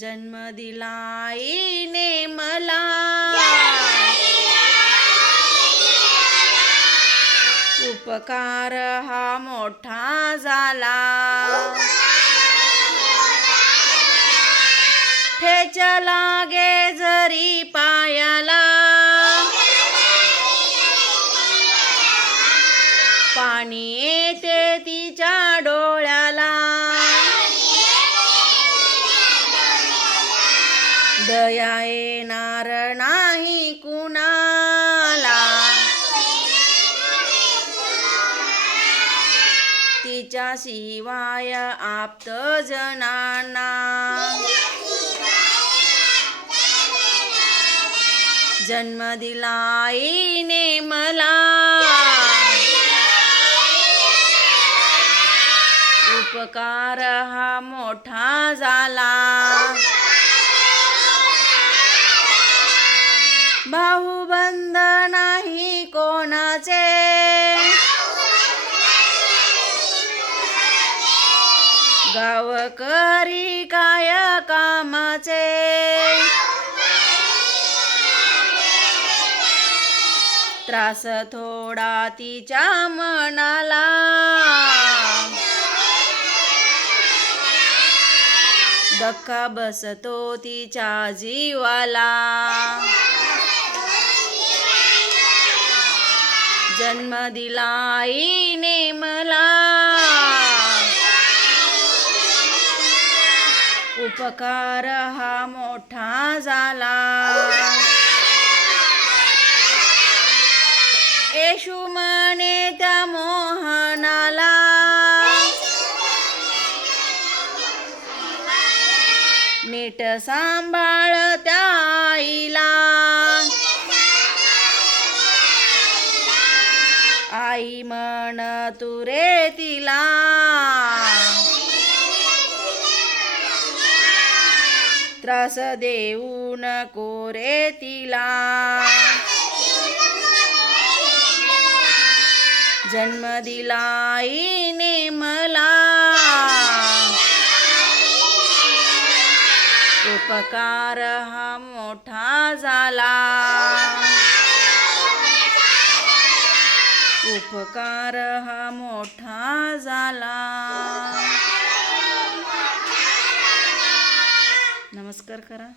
जन्म दिला मला. उपकार हा मोठा झाला. ठेच्या लागे जरी पायाला. पाणी येते तिच्या दया येणार नाही कुणाला? तिच्या शिवाय आप्त जनांना. जन्म दिलाईने मला उपकार हा मोठा झाला. भाऊबंद नाही कोणाचे? गावकरी काय कामाचे? त्रास थोडा तिच्या मनाला. धक्का बसतो तिच्या जीवाला. जन्म दिला आईने मला उपकार हा मोठा झाला। येशू म्हणे त्या मोहनाला। नीट सांभाळ त्या आईला। आई म्हण तुरे तिला. त्रास देऊ नको रे तिला. जन्म दिला आईने मला. उपकार हा मोठा झाला. उपकार हा मोठा झाला. नमस्कार करा.